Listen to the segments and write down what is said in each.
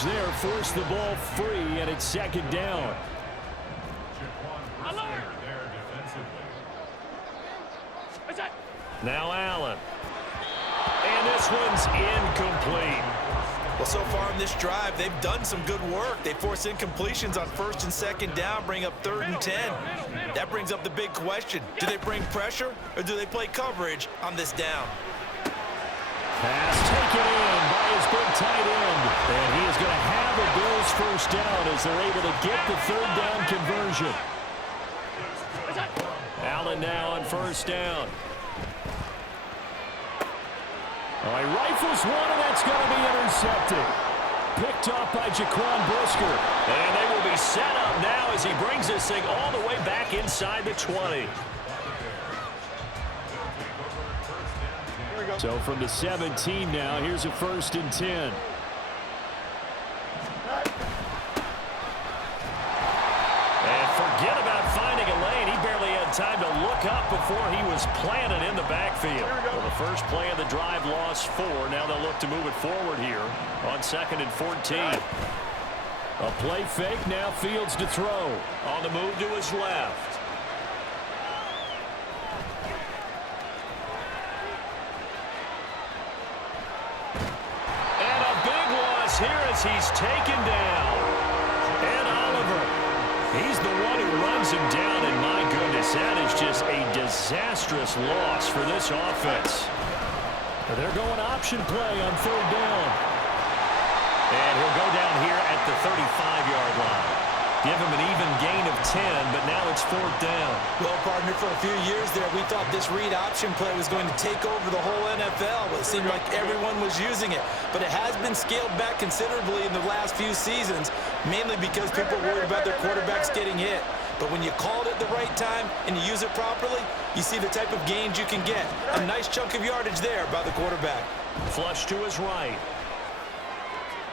coverage there forced the ball free, and it's second down. Now Allen. And this one's incomplete. Well, so far in this drive, they've done some good work. They force incompletions on first and second down, bring up 3rd and 10. That brings up the big question. Do they bring pressure or do they play coverage on this down? Pass taken in by his big tight end. And he is going to have a Bills first down as they're able to get the 3rd down conversion. Allen now on first down. All right, rifles one, and that's going to be intercepted. Picked off by Jaquan Brisker. And they will be set up now as he brings this thing all the way back inside the 20. So from the 17 now, here's a 1st and 10. And forget about finding a lane. He barely had time to look up before he was planted in the backfield. Well, the first play of the drive lost 4. Now they'll look to move it forward here on 2nd and 14. A play fake, now Fields to throw. On the move to his left. And a big loss here as he's taken down. And Oliver, he's the one who runs him down, and my goodness, that is just a disastrous loss for this offense. They're going option play on 3rd down. And he'll go down here at the 35-yard line. Give him an even gain of 10, but now it's 4th down. Well, partner, for a few years there, we thought this read option play was going to take over the whole NFL. It seemed like everyone was using it, but it has been scaled back considerably in the last few seasons, mainly because people worried about their quarterbacks getting hit. But when you call it at the right time and you use it properly, you see the type of gains you can get. A nice chunk of yardage there by the quarterback. Flush to his right.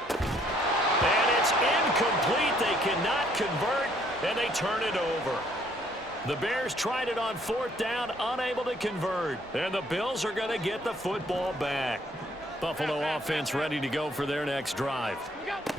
And it's incomplete. They cannot convert, and they turn it over. The Bears tried it on 4th down, unable to convert. And the Bills are going to get the football back. Buffalo offense ready to go for their next drive.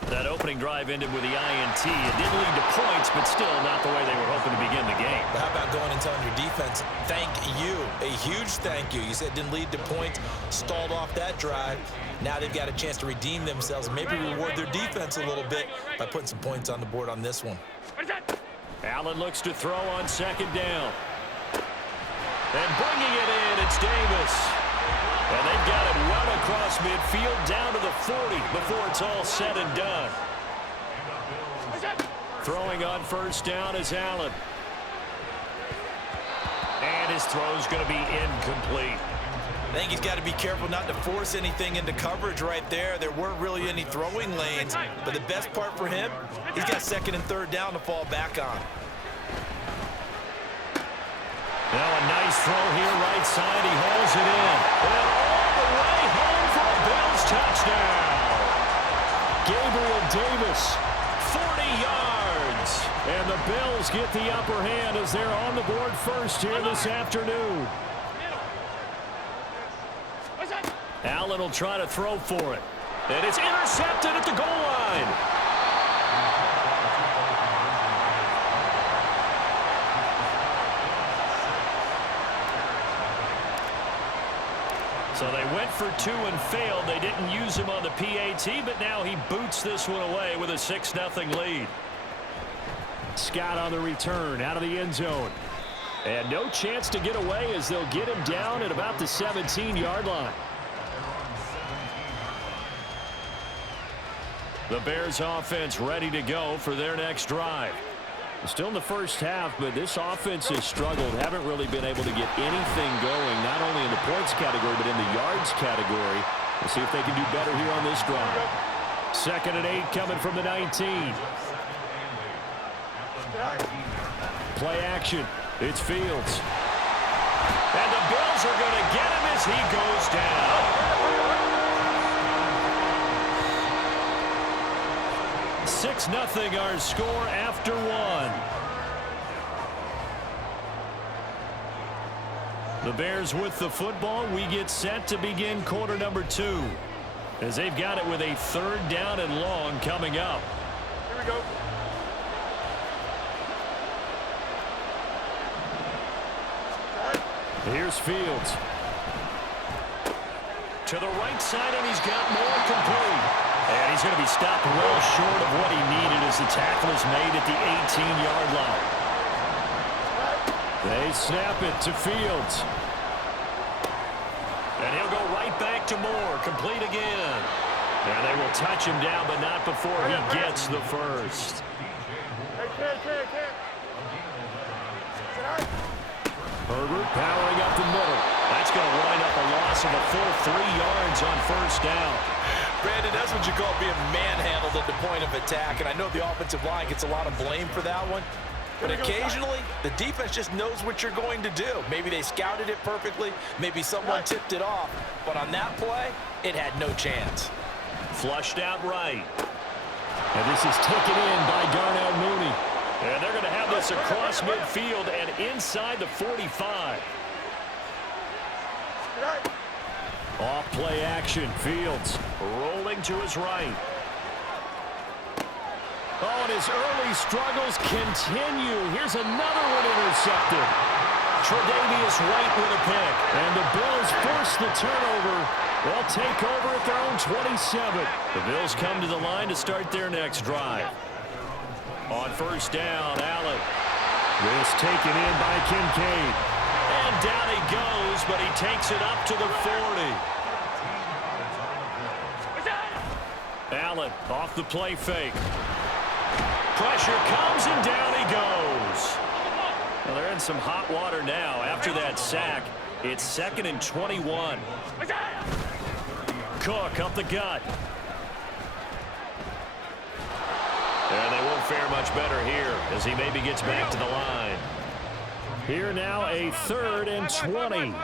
That opening drive ended with the INT. It didn't lead to points, but still not the way they were hoping to begin the game. But how about going and telling your defense, thank you, a huge thank you. You said it didn't lead to points, stalled off that drive. Now they've got a chance to redeem themselves and maybe reward their defense a little bit by putting some points on the board on this one. Allen looks to throw on 2nd down. And bringing it in, it's Davis. And they've got it well across midfield down to the 40 before it's all said and done. Throwing on 1st down is Allen. And his throw's going to be incomplete. I think he's got to be careful not to force anything into coverage right there. There weren't really any throwing lanes, but the best part for him, he's got 2nd and 3rd down to fall back on. Now a nice throw here right side. He hauls it in. And all the way home for a Bills touchdown. Gabriel Davis, 40 yards. And the Bills get the upper hand as they're on the board first here this afternoon. Allen will try to throw for it. And it's intercepted at the goal line. So they went for 2 and failed. They didn't use him on the PAT, but now he boots this one away with a 6-0 lead. Scott on the return out of the end zone. And no chance to get away as they'll get him down at about the 17-yard line. The Bears offense ready to go for their next drive. Still in the first half, but this offense has struggled. Haven't really been able to get anything going, not only in the points category, but in the yards category. We'll see if they can do better here on this drive. 2nd and 8 coming from the 19. Play action. It's Fields. And the Bills are going to get him as he goes down. 6-0 our score after 1. The Bears with the football. We get set to begin quarter number 2. as they've got it with a 3rd down and long coming up. Here we go. Here's Fields. To the right side, and he's got more complete. And he's going to be stopped well short of what he needed as the tackle is made at the 18-yard line. They snap it to Fields. And he'll go right back to Moore. Complete again. And they will touch him down, but not before he gets the first. Herbert powering up the middle. That's going to wind up a loss of a full 3 yards on 1st down. Brandon, that's what you call being manhandled at the point of attack, and I know the offensive line gets a lot of blame for that one. But occasionally, the defense just knows what you're going to do. Maybe they scouted it perfectly. Maybe someone tipped it off. But on that play, it had no chance. Flushed out right. And this is taken in by Darnell Mooney. And they're going to have this across midfield and inside the 45. Off play action. Fields rolling to his right. Oh, and his early struggles continue. Here's another one intercepted. Tre'Davious White with a pick. And the Bills force the turnover. They'll take over at their own 27. The Bills come to the line to start their next drive. On 1st down, Allen. This taken in by Kincaid. And down he goes, but he takes it up to the 40. Allen off the play fake. Pressure comes, and down he goes. Well, they're in some hot water now. After that sack, it's 2nd and 21. Cook up the gut. And they won't fare much better here as he maybe gets back to the line. Here now a 3rd and 20.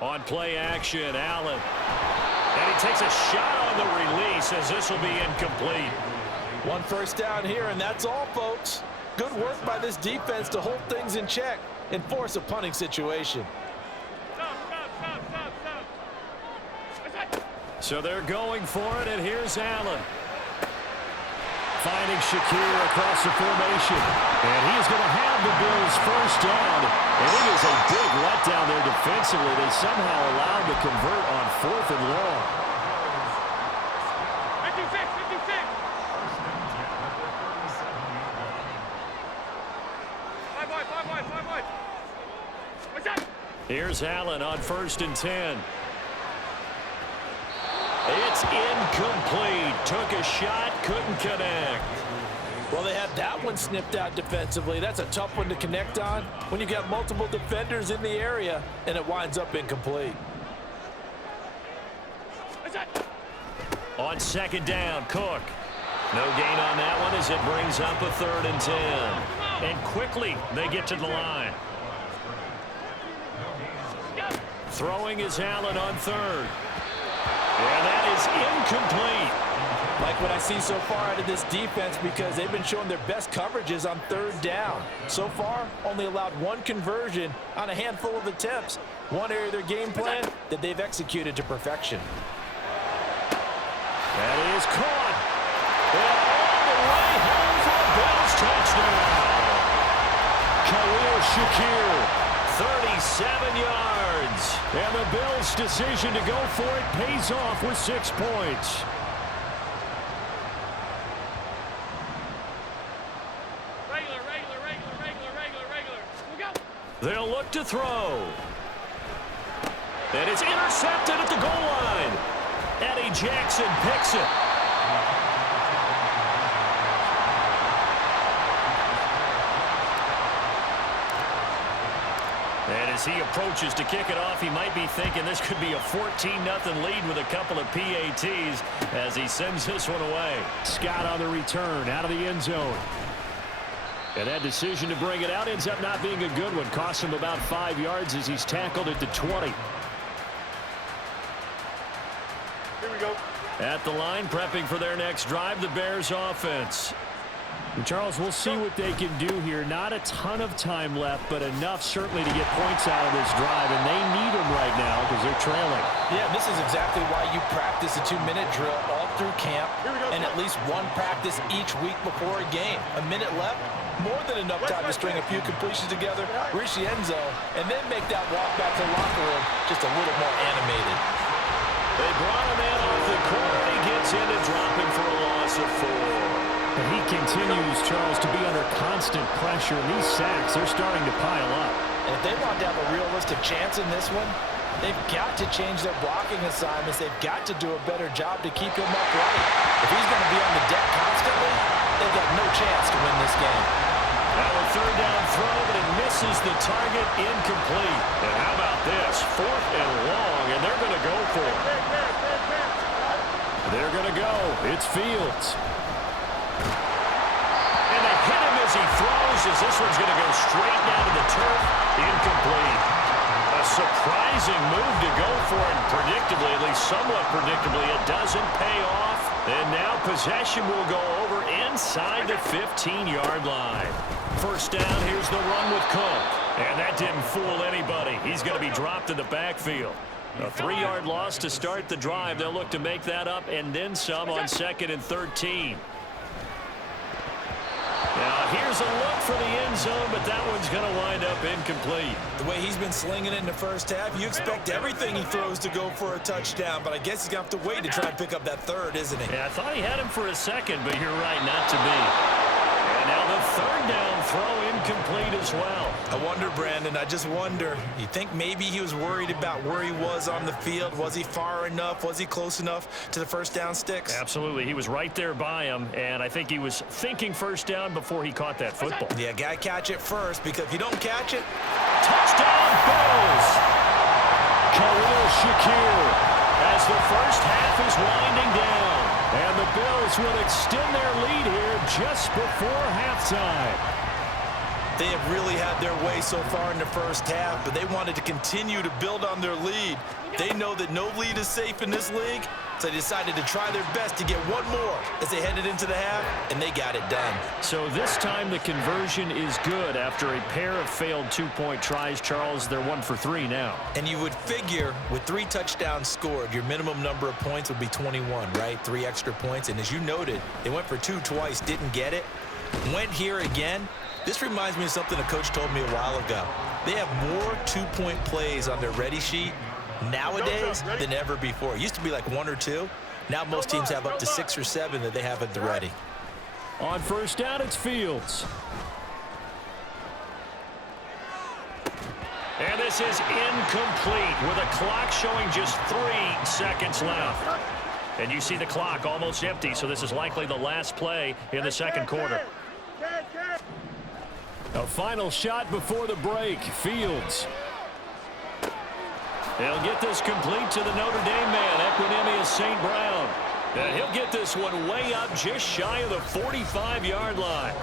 On play action, Allen. And he takes a shot on the release as this will be incomplete. 1 first down here, and that's all, folks. Good work by this defense to hold things in check and force a punting situation. So they're going for it, and here's Allen. Finding Shakir across the formation. And he is going to have the Bills' 1st down. And it is a big letdown there defensively. They somehow allowed to convert on 4th and long. 56. Here's Allen on 1st and 10. It's incomplete. Took a shot, couldn't connect. Well, they had that one snipped out defensively. That's a tough one to connect on when you got multiple defenders in the area, and it winds up incomplete. On 2nd down, Cook. No gain on that one as it brings up a 3rd and 10. And quickly, they get to the line. Throwing is Allen on 3rd. And that is incomplete. Like what I see so far out of this defense, because they've been showing their best coverages on 3rd down. So far, only allowed 1 conversion on a handful of attempts. One area of their game plan that they've executed to perfection. That is caught. And all the way home for a Bills touchdown. Khalil Shakir. 37 yards. And the Bills' decision to go for it pays off with 6 points. Regular. They'll look to throw. And it's intercepted at the goal line. Eddie Jackson picks it. And as he approaches to kick it off, he might be thinking this could be a 14-0 lead with a couple of PATs as he sends this one away. Scott on the return out of the end zone. And that decision to bring it out ends up not being a good one. Costs him about 5 yards as he's tackled at the 20. Here we go. At the line, prepping for their next drive, the Bears offense. And Charles, we'll see what they can do here. Not a ton of time left, but enough certainly to get points out of this drive, and they need them right now because they're trailing. Yeah, this is exactly why you practice a 2-minute drill all through camp and at least one practice each week before a game. A minute left, more than enough time to string a few completions together, reach the end zone, and then make that walk back to the locker room just a little more animated. They brought him in off the corner. He gets into dropping for a loss of 4. And he continues, Charles, to be under constant pressure. And these sacks, they're starting to pile up. And if they want to have a realistic chance in this one, they've got to change their blocking assignments. They've got to do a better job to keep him upright. If he's going to be on the deck constantly, they've got no chance to win this game. Now a third down throw, but it misses the target, incomplete. And how about this? 4th and long, and they're going to go for it. They're going to go. It's Fields. And they hit him as he throws, as this one's going to go straight down to the turf. Incomplete. A surprising move to go for it, and predictably, at least somewhat predictably, it doesn't pay off. And now possession will go over inside the 15-yard line. First down, here's the run with Cook. And that didn't fool anybody. He's going to be dropped in the backfield. A 3-yard loss to start the drive. They'll look to make that up and then some on 2nd and 13. Now, here's a look for the end zone, but that one's going to wind up incomplete. The way he's been slinging it in the first half, you expect everything he throws to go for a touchdown, but I guess he's going to have to wait to try and pick up that third, isn't he? Yeah, I thought he had him for a second, but you're right, not to be. And now the third down throw incomplete as well. I wonder, Brandon, I just wonder. You think maybe he was worried about where he was on the field? Was he far enough? Was he close enough to the first down sticks? Absolutely. He was right there by him, and I think he was thinking first down before he caught that football. Yeah, got to catch it first, because if you don't catch it, touchdown Bills! Khalil Shakir as the first half is winding down. And the Bills will extend their lead here just before halftime. They have really had their way so far in the first half, but they wanted to continue to build on their lead. They know that no lead is safe in this league, so they decided to try their best to get one more as they headed into the half, and they got it done. So this time the conversion is good after a pair of failed 2-point tries. Charles, they're 1 for 3 now. And you would figure with 3 touchdowns scored, your minimum number of points would be 21, right? 3 extra points, and as you noted, they went for 2 twice, didn't get it, went here again. This reminds me of something a coach told me a while ago. They have more 2-point plays on their ready sheet nowadays than ever before. It used to be like 1 or 2. Now most teams have up to 6 or 7 that they have at the ready. On first down, it's Fields. And this is incomplete with a clock showing just 3 seconds left. And you see the clock almost empty, so this is likely the last play in the second quarter. A final shot before the break. Fields. They'll get this complete to the Notre Dame man, Equinemius St. Brown. And he'll get this one way up just shy of the 45-yard line.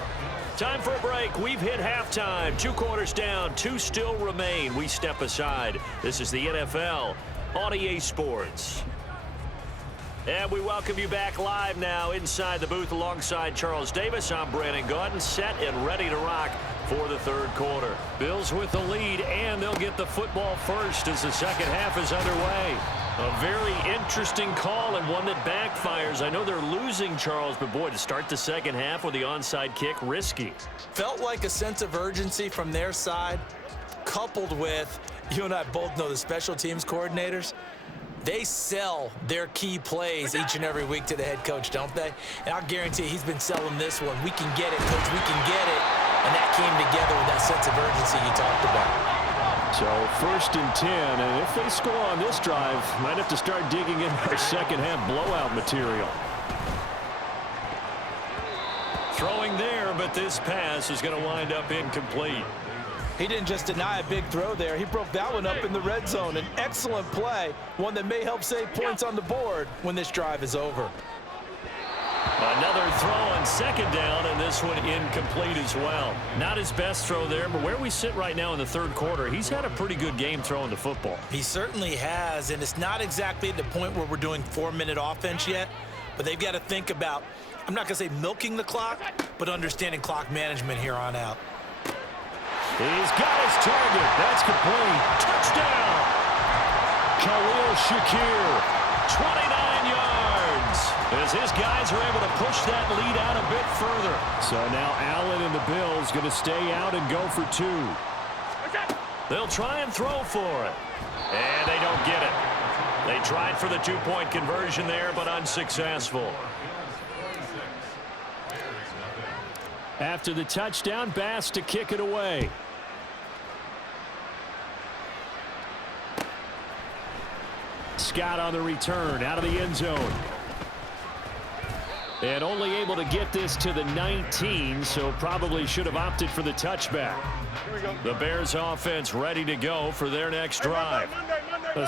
Time for a break. We've hit halftime. 2 quarters down. 2 still remain. We step aside. This is the NFL on EA Sports. And we welcome you back live now inside the booth alongside Charles Davis. I'm Brandon Gaudin, set and ready to rock for the third quarter. Bills with the lead, and they'll get the football first as the second half is underway. A very interesting call and one that backfires. I know they're losing, Charles, but boy, to start the second half with the onside kick, risky. Felt like a sense of urgency from their side, coupled with, you and I both know the special teams coordinators. They sell their key plays each and every week to the head coach, don't they? And I'll guarantee he's been selling this one. We can get it, coach, we can get it. And that came together with that sense of urgency you talked about. So 1st and 10, and if they score on this drive, might have to start digging in our second half blowout material. Throwing there, but this pass is going to wind up incomplete. He didn't just deny a big throw there. He broke that one up in the red zone. An excellent play, one that may help save points on the board when this drive is over. Another throw on second down, and this one incomplete as well. Not his best throw there, but where we sit right now in the third quarter, he's had a pretty good game throwing the football. He certainly has, and it's not exactly at the point where we're doing 4-minute offense yet, but they've got to think about I'm not going to say milking the clock, but understanding clock management here on out. He's got his target. That's complete. Touchdown. Khalil Shakir, 29 yards. As his guys are able to push that lead out a bit further. So now Allen and the Bills going to stay out and go for 2. They'll try and throw for it. And they don't get it. They tried for the 2-point conversion there, but unsuccessful. After the touchdown, Bass to kick it away. Scott on the return, out of the end zone. And only able to get this to the 19, so probably should have opted for the touchback. The Bears offense ready to go for their next drive.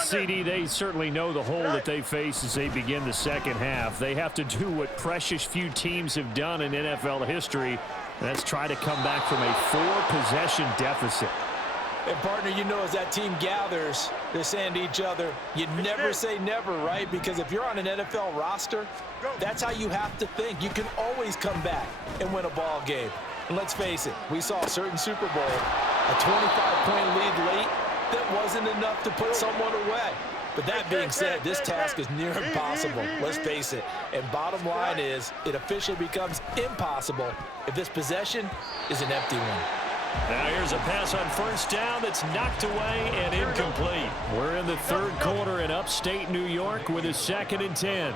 CD, they certainly know the hole that they face as they begin the second half. They have to do what precious few teams have done in NFL history. That's try to come back from a 4-possession deficit. And, partner, you know, as that team gathers, they're saying to each other, you never say never, right? Because if you're on an NFL roster, that's how you have to think. You can always come back and win a ball game. And let's face it, we saw a certain Super Bowl, a 25-point lead late, that wasn't enough to put someone away. But that being said, this task is near impossible. Let's face it. And bottom line is, it officially becomes impossible if this possession is an empty one. Now here's a pass on first down that's knocked away and incomplete. We're in the third quarter in upstate New York with a 2nd and 10.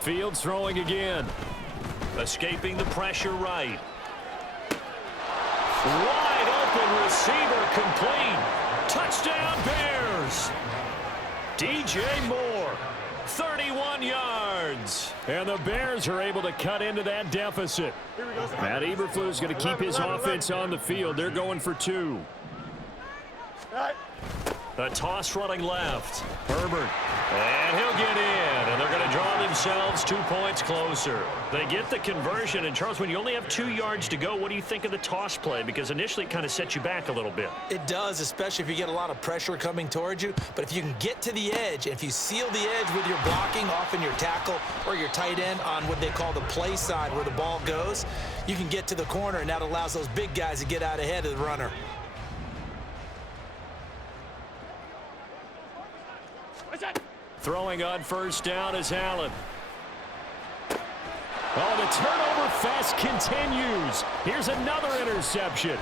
Fields throwing again. Escaping the pressure right. Wide open receiver complete. Touchdown Bears. DJ Moore, 31 yards. And the Bears are able to cut into that deficit. Matt Eberflus going to keep his offense on the field. They're going for 2. A toss running left. Herbert. And he'll get in. And they're going to draw themselves 2 points closer. They get the conversion. And, Charles, when you only have 2 yards to go, what do you think of the toss play? Because initially it kind of sets you back a little bit. It does, especially if you get a lot of pressure coming towards you. But if you can get to the edge, if you seal the edge with your blocking, often your tackle or your tight end on what they call the play side where the ball goes, you can get to the corner, and that allows those big guys to get out ahead of the runner. Throwing on first down is Allen. Oh, the turnover fest continues. Here's another interception.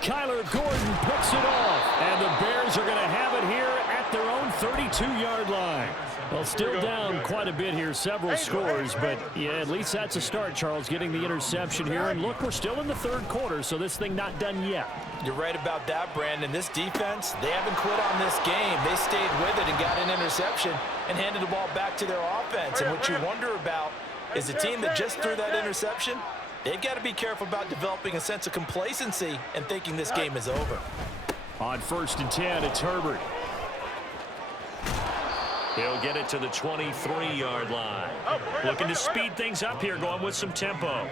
Kyler Gordon picks it off, and the Bears are going to have it here at their own 32-yard line. Well, still down quite a bit here, several scores, but yeah, at least that's a start, Charles, getting the interception here. And look, we're still in the third quarter, so this thing not done yet. You're right about that, Brandon. This defense, they haven't quit on this game. They stayed with it and got an interception and handed the ball back to their offense. And what you wonder about is the team that just threw that interception, they've got to be careful about developing a sense of complacency and thinking this game is over. On 1st and 10, it's Herbert. He'll get it to the 23-yard line. Looking to speed things up here, going with some tempo.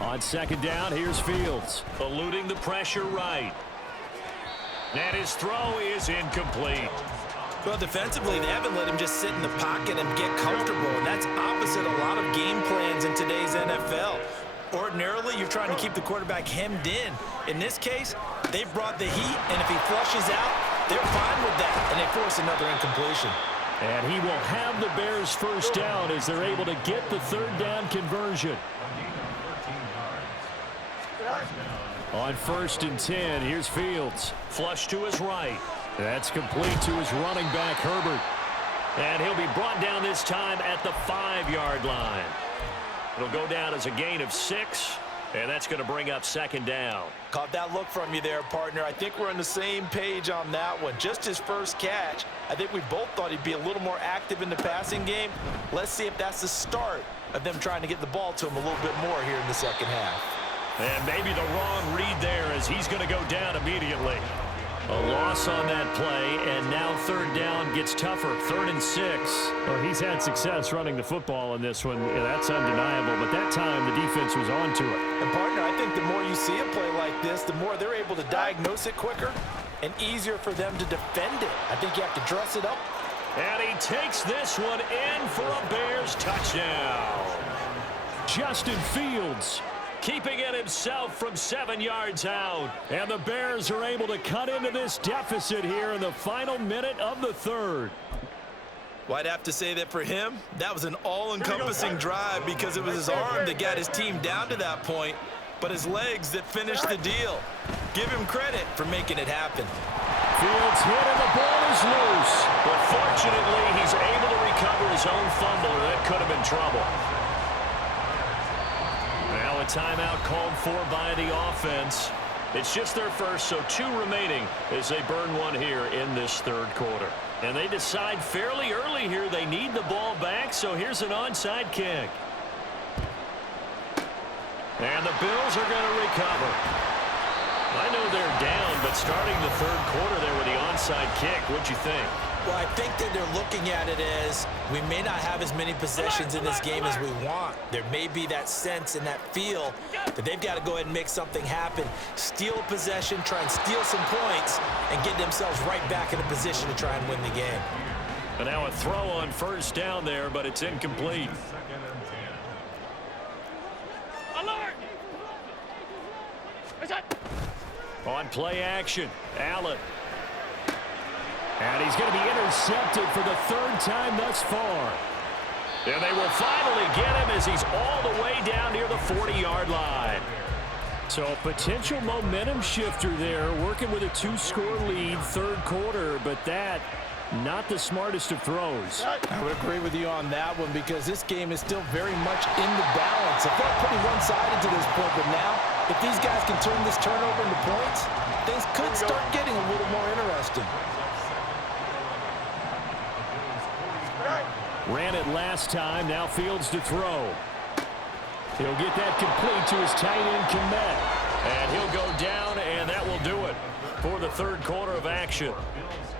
On 2nd down, here's Fields. Eluding the pressure right. And his throw is incomplete. Well, defensively, they haven't let him just sit in the pocket and get comfortable, and that's opposite a lot of game plans in today's NFL. Ordinarily, you're trying to keep the quarterback hemmed in. In this case, they brought the heat, and if he flushes out, they're fine with that, and they force another incompletion. And he will have the Bears first down as they're able to get the 3rd down conversion. On 1st and 10, here's Fields. Flush to his right. That's complete to his running back, Herbert. And he'll be brought down this time at the 5-yard line. It'll go down as a gain of 6, and that's going to bring up 2nd down. Caught that look from you there, partner. I think we're on the same page on that one. Just his first catch, I think we both thought he'd be a little more active in the passing game. Let's see if that's the start of them trying to get the ball to him a little bit more here in the second half. And maybe the wrong read there as he's going to go down immediately. A loss on that play, and now 3rd down gets tougher. 3rd and 6. Well, he's had success running the football in this one. Yeah, that's undeniable, but that time the defense was on to it. And, partner, I think the more you see a play like this, the more they're able to diagnose it quicker and easier for them to defend it. I think you have to dress it up And he takes this one in for a Bears touchdown. Justin Fields keeping it himself from 7 yards out. And the Bears are able to cut into this deficit here in the final minute of the third. Well, I'd have to say that for him, that was an all-encompassing drive because it was his arm that got his team down to that point, but his legs that finished the deal. Give him credit for making it happen. Fields hit and the ball is loose. But fortunately, he's able to recover his own fumble, or that could have been trouble. Now a timeout called for by the offense. It's just their first, so 2 remaining as they burn one here in this third quarter. And they decide fairly early here they need the ball back, so here's an onside kick. And the Bills are going to recover. I know they're down, but starting the third quarter there with the onside kick, what'd you think? Well, I think that they're looking at it as we may not have as many possessions in this game as we want. There may be that sense and that feel that they've got to go ahead and make something happen. Steal a possession, try and steal some points, and get themselves right back in a position to try and win the game. And now a throw on first down there, but it's incomplete. On play action, Allen. And he's going to be intercepted for the 3rd time thus far. And they will finally get him as he's all the way down near the 40-yard line. So a potential momentum shifter there, working with a 2-score lead, third quarter, but that not the smartest of throws. I would agree with you on that one because this game is still very much in the balance. It felt pretty one-sided to this point, but now if these guys can turn this turnover into points, things could start getting a little more interesting. Ran it last time, now Fields to throw. He'll get that complete to his tight end, Kmet. And he'll go down, and that will do it for the third quarter of action.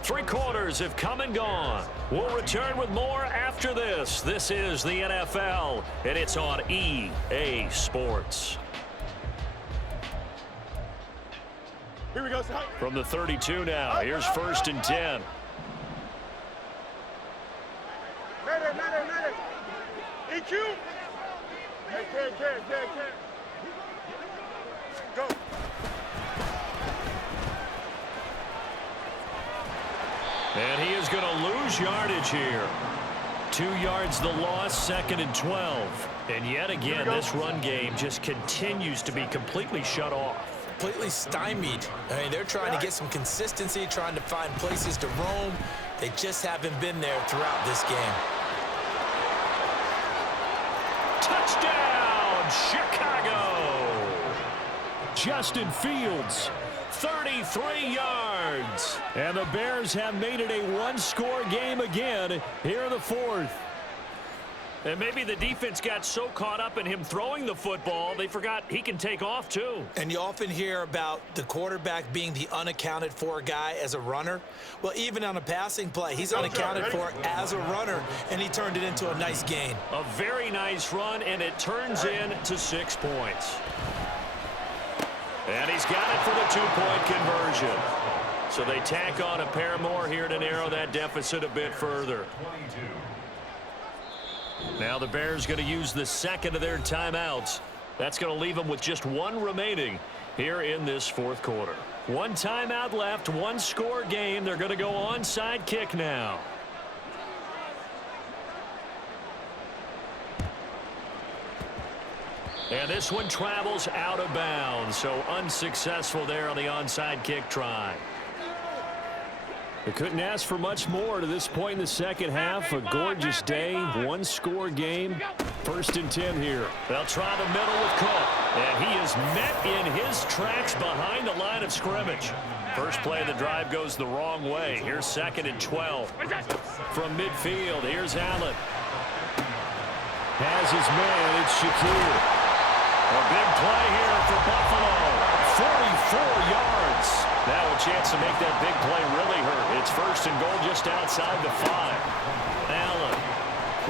3 quarters have come and gone. We'll return with more after this. This is the NFL, and it's on EA Sports. Here we go. From the 32 now, here's 1st and 10. Matter. EQ. Can't. Go. And he is going to lose yardage here. 2 yards the loss, 2nd and 12. And yet again, this run game just continues to be completely shut off. Completely stymied. I mean, they're trying to get some consistency, trying to find places to roam. They just haven't been there throughout this game. Touchdown, Chicago! Justin Fields, 33 yards. And the Bears have made it a 1-score game again here in the 4th. And maybe the defense got so caught up in him throwing the football, they forgot he can take off too. And you often hear about the quarterback being the unaccounted for guy as a runner. Well, even on a passing play, he's unaccounted for as a runner, and he turned it into a nice gain. A very nice run, and it turns into 6 points. And he's got it for the 2-point conversion. So they tack on a pair more here to narrow that deficit a bit further. Now the Bears going to use the 2nd of their timeouts. That's going to leave them with just 1 remaining here in this 4th quarter. 1 timeout left, 1-score game. They're going to go onside kick now. And this one travels out of bounds, so unsuccessful there on the onside kick try. They couldn't ask for much more to this point in the second half. A gorgeous day, 1-score game. 1st and 10 here. They'll try the middle with Cook. And he is met in his tracks behind the line of scrimmage. First play of the drive goes the wrong way. Here's 2nd and 12. From midfield, here's Allen. Has his man, it's Shakir. A big play here for Buffalo. 44 yards. Now a chance to make that big play really hurt. It's 1st and goal just outside the 5. Allen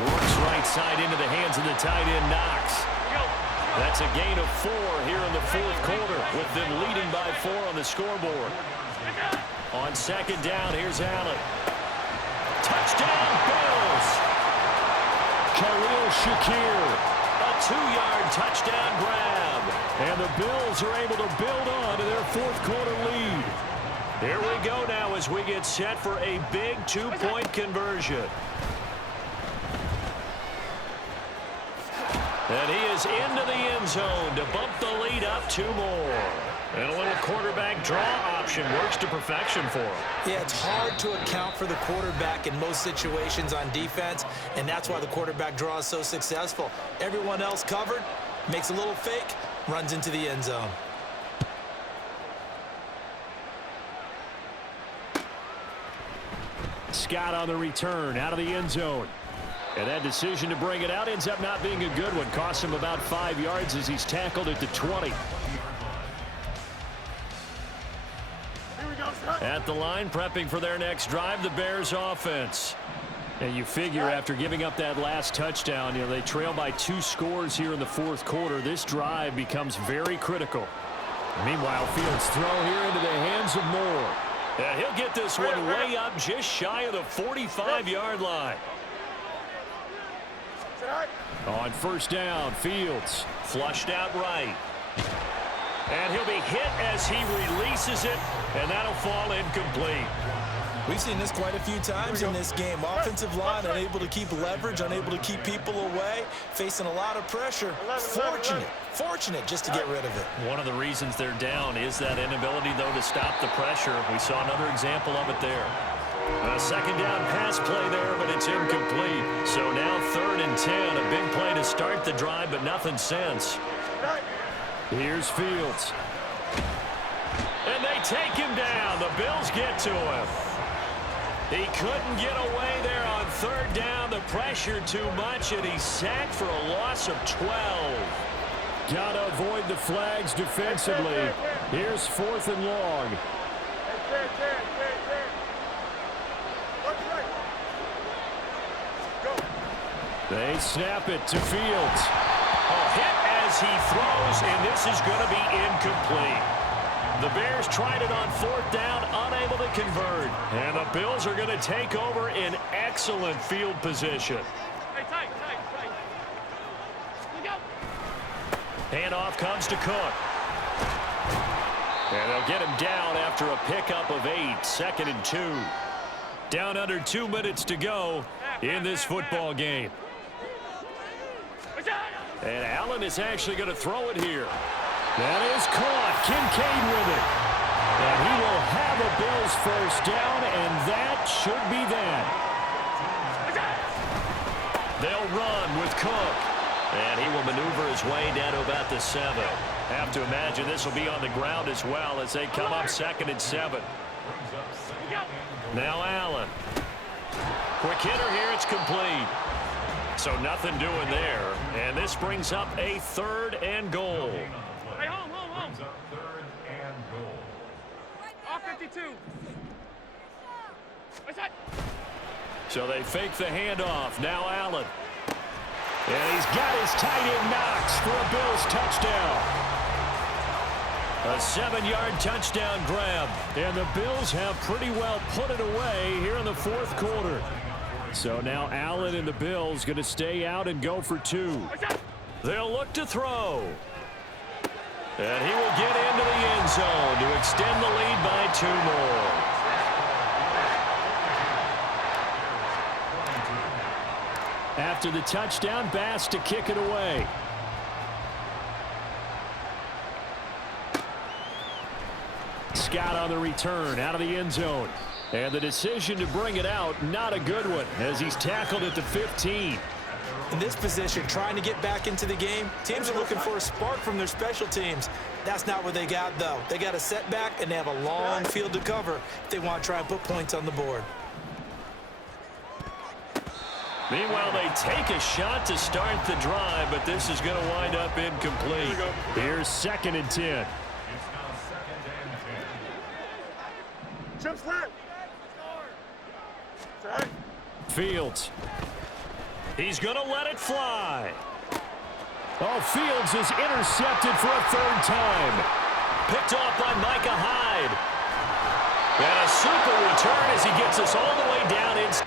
works right side into the hands of the tight end, Knox. That's a gain of 4 here in the 4th quarter, with them leading by 4 on the scoreboard. On 2nd down, here's Allen. Touchdown, Bills. Khalil Shakir, a 2-yard touchdown grab. And the Bills are able to build on to their fourth-quarter lead. Here we go now as we get set for a big 2-point conversion. And he is into the end zone to bump the lead up 2 more. And a little quarterback draw option works to perfection for him. Yeah, it's hard to account for the quarterback in most situations on defense, and that's why the quarterback draw is so successful. Everyone else covered, makes a little fake, runs into the end zone. Scott on the return out of the end zone. And that decision to bring it out ends up not being a good one. Costs him about 5 yards as he's tackled at the 20. At the line, prepping for their next drive, the Bears offense. And you figure after giving up that last touchdown, they trail by 2 scores here in the fourth quarter. This drive becomes very critical. Meanwhile, Fields throw here into the hands of Moore. And he'll get this one way up just shy of the 45-yard line. On first down, Fields flushed out right. And he'll be hit as he releases it, and that'll fall incomplete. We've seen this quite a few times in this game. Offensive line unable to keep leverage, unable to keep people away, facing a lot of pressure. Fortunate just to get rid of it. One of the reasons they're down is that inability, though, to stop the pressure. We saw another example of it there. A second down pass play there, but it's incomplete. So now 3rd and 10, a big play to start the drive, but nothing since. Here's Fields. And they take him down. The Bills get to him. He couldn't get away there on 3rd down. The pressure too much, and he's sacked for a loss of 12. Gotta avoid the flags defensively. Here's 4th and long. They snap it to Fields. A hit as he throws, and this is going to be incomplete. The Bears tried it on 4th down, unable to convert. And the Bills are going to take over in excellent field position. Tight. Handoff comes to Cook. And they'll get him down after a pickup of 8, 2nd and 2. Down under 2 minutes to go in this football game. And Allen is actually going to throw it here. That is caught. Kincaid with it. And he will have a Bills first down, and that should be that. They'll run with Cook. And he will maneuver his way down to about the 7. Have to imagine this will be on the ground as well as they come up 2nd and 7. Now Allen. Quick hitter here. It's complete. So nothing doing there. And this brings up a 3rd and goal. Hey, home. 3rd and goal. Off 52. So they fake the handoff. Now Allen. And he's got his tight end Knox for a Bills touchdown. A 7-yard touchdown grab. And the Bills have pretty well put it away here in the fourth quarter. So now Allen and the Bills going to stay out and go for 2. They'll look to throw. And he will get into the end zone to extend the lead by 2 more. After the touchdown, Bass to kick it away. Scott on the return out of the end zone. And the decision to bring it out, not a good one, as he's tackled at the 15. In this position, trying to get back into the game, teams are looking for a spark from their special teams. That's not what they got, though. They got a setback, and they have a long field to cover if they want to try and put points on the board. Meanwhile, they take a shot to start the drive, but this is going to wind up incomplete. Here's 2nd and 10. Jump slant. Fields. He's going to let it fly. Oh, Fields is intercepted for a 3rd time. Picked off by Micah Hyde. And a super return as he gets us all the way down inside.